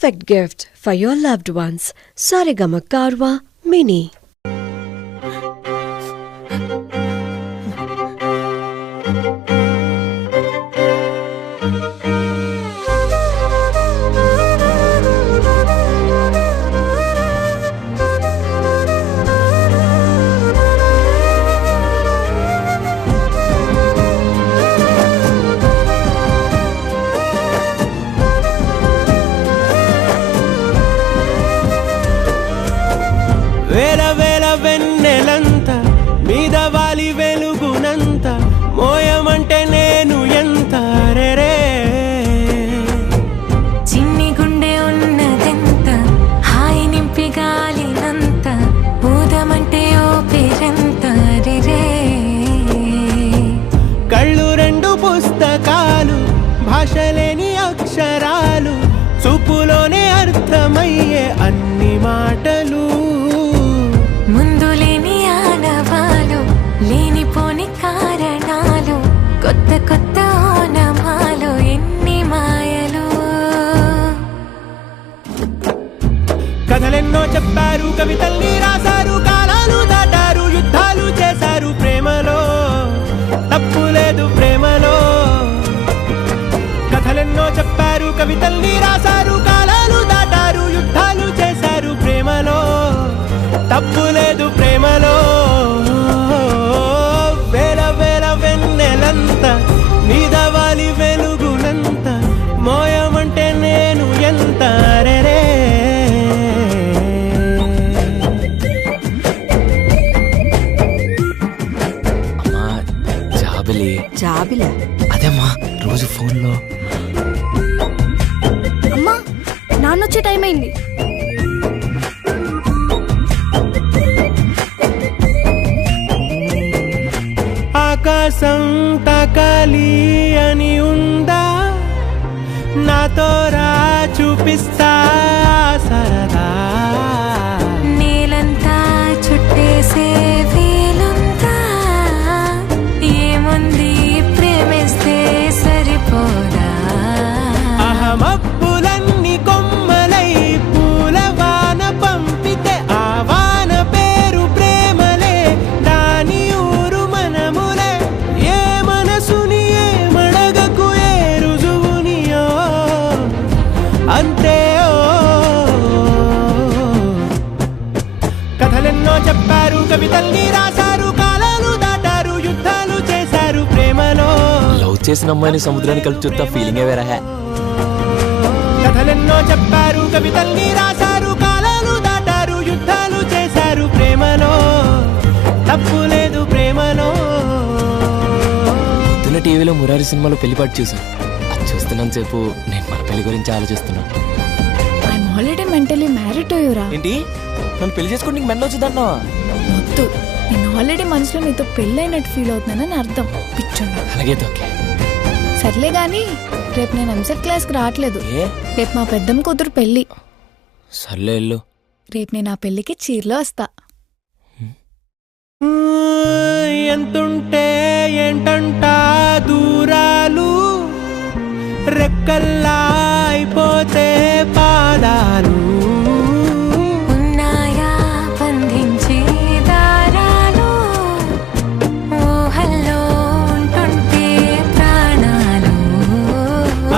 perfect gift for your loved ones. Saregama Karwa Mini. వేల వేల వెన్నెలంత మీద వాలి వెలుగునంత మోయమంటే నేను ఎంత రే చిన్ని గుండె ఉన్నదెంత హాయి నింపి గాలినంత ఊదమంటే ఓ పేరెంత రే కళ్ళు రెండు పుస్తకాలు భాషలేని అక్షరాలు చూపులోనే అర్థమయ్యే అన్ని మాటలు ముందులేని ఆనవాలు లేనిపోని కారణాలు కొత్త కొత్త ఓనమాలు ఎన్ని మాయలు కథలెన్నో చెప్పారు కవితల్ని రాశారు కాలాలు దాటారు యుద్ధాలు చేశారు ప్రేమలో తప్పు లేదు ప్రేమలో కథలెన్నో చెప్పారు కవితల్ని రాశారు కాలాలు దాటారు యుద్ధాలు చేశారు ప్రేమలో తప్పు లేదు ప్రేమలో వేల వేల వెన్నెలంత మీద వాలి వెలుగునంత మోయమంటే నేను ఎంత రే అమ్మా జాబిలా అదేమ్మా రోజు ఫోన్లో అమ్మా నాన్నొచ్చే టైం అయింది. ఆకాశం తాకాలి అని ఉందా నాతో రా చూపిస్తా సరదా నేలంతా చుట్టేసే వీలుందా ఏముంది ప్రేమిస్తే సరిపోదా అహమప్పులన్నీ కొమ్మలై పూలవాన పంపితే ఆ వాన పేరు ప్రేమలే దాని ఊరు మనములే ఏ మనసుని ఏ మడగకు ఏ రుజువునియో అంతే కథలెన్నో చెప్పారు కవితల్ని రాశారు కాలాలు దాటారు యుద్ధాలు చేశారు ప్రేమలో లవ్ చేసిన అమ్మాయిని సముద్రాన్ని కలిపి చూస్తా ఫీలింగే వేరే కథలెన్నో చెప్పారు కవితల్ని రాశారు కాలాలు దాటారు యుద్ధాలు చేశారు ప్రేమలో తప్పు లేదు ప్రేమలో పొద్దున్న టీవీలో మురారి సినిమాలో పెళ్లిపాటు చూసాను. అది చూస్తున్నంత సేపు నేను మన పెళ్లి గురించి ఆలోచిస్తున్నాను. I'm already mentally married to you రా. ఏంటి నన్ను పెళ్లి చేసుకుని నీకు మెండ వచ్చిందన్నా? వద్దు, నేను ఆల్రెడీ మనసులో నీతో పెళ్ళైనట్టు ఫీల్ అవుతున్నానని అర్థం. పిచ్చోడా. అలాగే ఓకే. సర్లే గాని రేపు నేను ఎంసెట్ క్లాస్కి రావట్లేదు. ఏ రేపు మా పెద్దమ్మ కూతురు పెళ్ళి. సర్లే వెళ్ళు. రేపు నేను ఆ పెళ్ళికి చీరలో వస్తా. ఎంతుంటే ఏంటంట దూరాలు రెక్కల్లా అయిపోతే పాదాలు ఉన్నాయా బంధించే దారాలు ఊహల్లో ఉంటుంటే ప్రాణాలు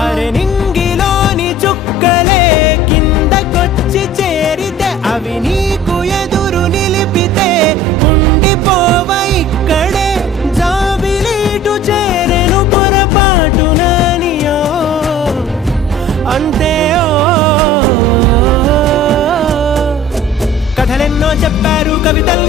అరే నింగిలోని చుక్కలే కిందకొచ్చి చేరితే అవి నీకు ఎదురు నిలిపితే ఉండిపోవ ఇక్కడే జాబిలీటు చేరెను పొరపాటుననియో అంతే కథలెన్నో చెప్పారు కవితలు